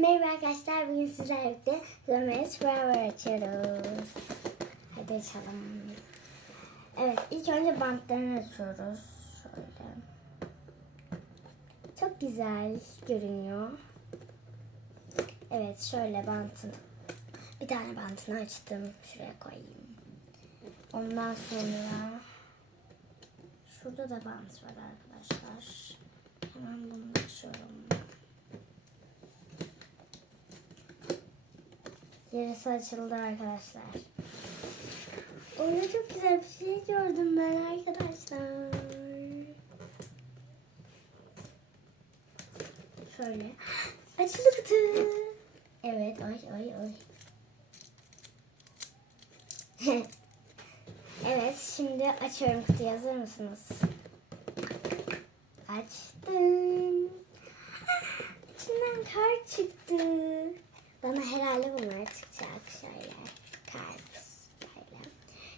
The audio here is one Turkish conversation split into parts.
Merhaba arkadaşlar. Bugün sizlerle birlikte Gomez Flower açıyoruz. Hadi açalım. Evet ilk önce bantlarını açıyoruz. Şöyle. Çok güzel görünüyor. Evet şöyle bantını. Bir tane bantını açtım. Şuraya koyayım. Ondan sonra şurada da bant var arkadaşlar. Hemen bunu açıyorum. Yarısı açıldı arkadaşlar. Orada çok güzel bir şey gördüm ben arkadaşlar. Şöyle. Açıldı. Evet, ay ay ay. evet, şimdi açıyorum kutuyu. Hazır mısınız? Açtım. İçinden kart çıktı. Bana herhalde bunlar çıkacak şöyle. Kart. Böyle.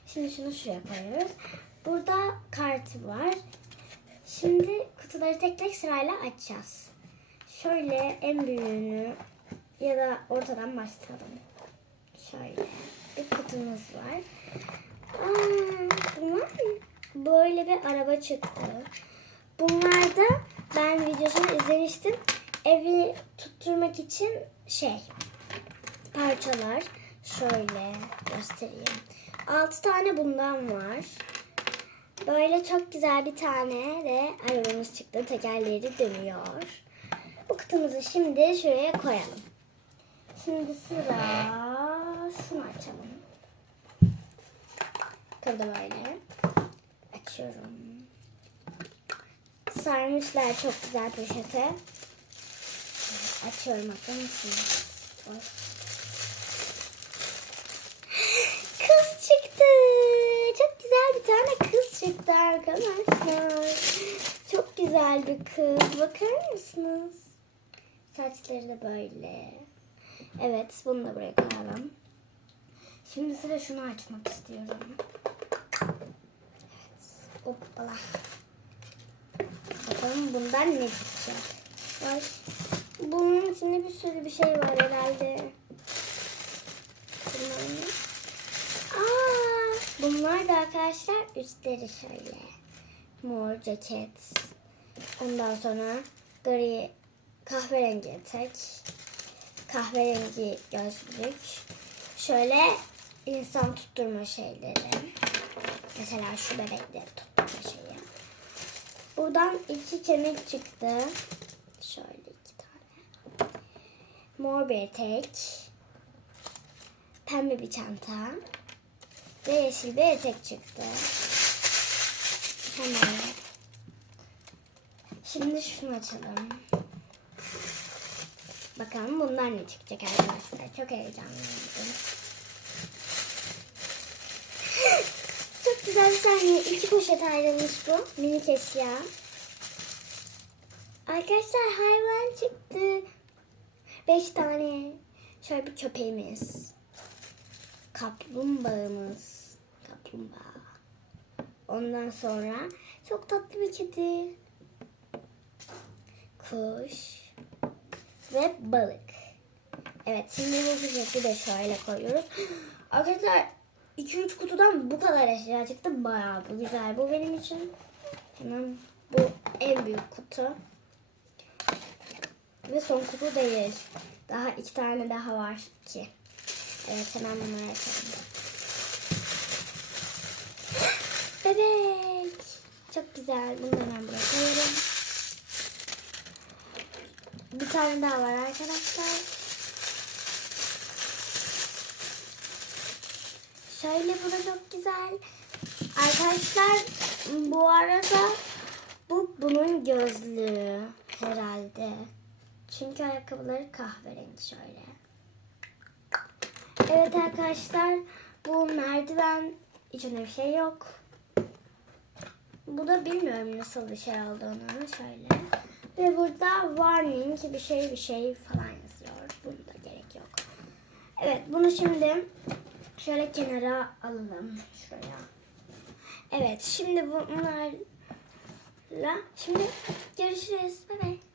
Şimdi şunu şuraya koyuyoruz. Burada kartı var. Şimdi kutuları tek tek sırayla açacağız. Şöyle en büyüğünü ya da ortadan başlayalım. Şöyle bir kutumuz var. Aa, bunlar böyle bir araba çıktı. Bunlar da ben videosunu izlemiştim. Evi tutturmak için şey parçalar. Şöyle göstereyim. 6 tane bundan var. Böyle çok güzel bir tane de arabamız çıktı. Tekerleri dönüyor. Bu kutumuzu şimdi şuraya koyalım. Şimdi sıra şunu açalım. Burada böyle. Açıyorum. Sarmışlar çok güzel poşete. Açıyorum mısınız? Oy. Kız çıktı. Çok güzel bir tane kız çıktı arkadaşlar. Çok güzel bir kız. Bakar mısınız? Saçları da böyle. Evet bunu da buraya koyalım. Şimdi sıra şunu açmak istiyorum. Evet. Hoppala. Bakalım bundan ne çıkacak. Ay, bunun içinde bir sürü bir şey var herhalde. Aa, bunlar da arkadaşlar üstleri şöyle. Mor ceket. Ondan sonra gri kahverengi etek. Kahverengi gözlük. Şöyle insan tutturma şeyleri. Mesela şu bebekleri tutturma şeyi. Buradan iki kemik çıktı. Şöyle iki tane. Mor bir etek. Pembe bir çanta. Ve yeşil bir etek çıktı. Hemen. Şimdi şunu açalım. Bakalım bunlar ne çıkacak arkadaşlar. Çok heyecanlıyım. Çok güzel bir saniye. İki poşet ayrılmış bu. Minik eşya. Arkadaşlar hayvan çıktı. Beş tane. Şöyle bir köpeğimiz. Kaplumbağamız. Kaplumbağa. Ondan sonra çok tatlı bir kedi. Kuş. Ve balık. Evet şimdi bu poşeti de şöyle koyuyoruz. Arkadaşlar 2-3 kutudan bu kadar eşya çıktı. Bayağı bu güzel. Bu benim için hemen bu en büyük kutu. Ve son kutu değil. Daha iki tane daha var ki. Evet hemen bunları açalım. Bebek. Çok güzel. Bunu da hemen buraya koyalım. Bir tane daha var arkadaşlar. Şöyle bu da çok güzel. Arkadaşlar bu arada bu bunun gözlüğü herhalde. Çünkü ayakkabıları kahverengi şöyle. Evet arkadaşlar bu merdiven içinde bir şey yok. Bu da bilmiyorum nasıl bir şey olduğunu şöyle. Ve burada warning bir şey bir şey falan yazıyor. Bunda gerek yok. Evet bunu şimdi Şöyle kenara alalım. Şuraya. Evet. Şimdi bunlarla şimdi görüşürüz. Bye bye.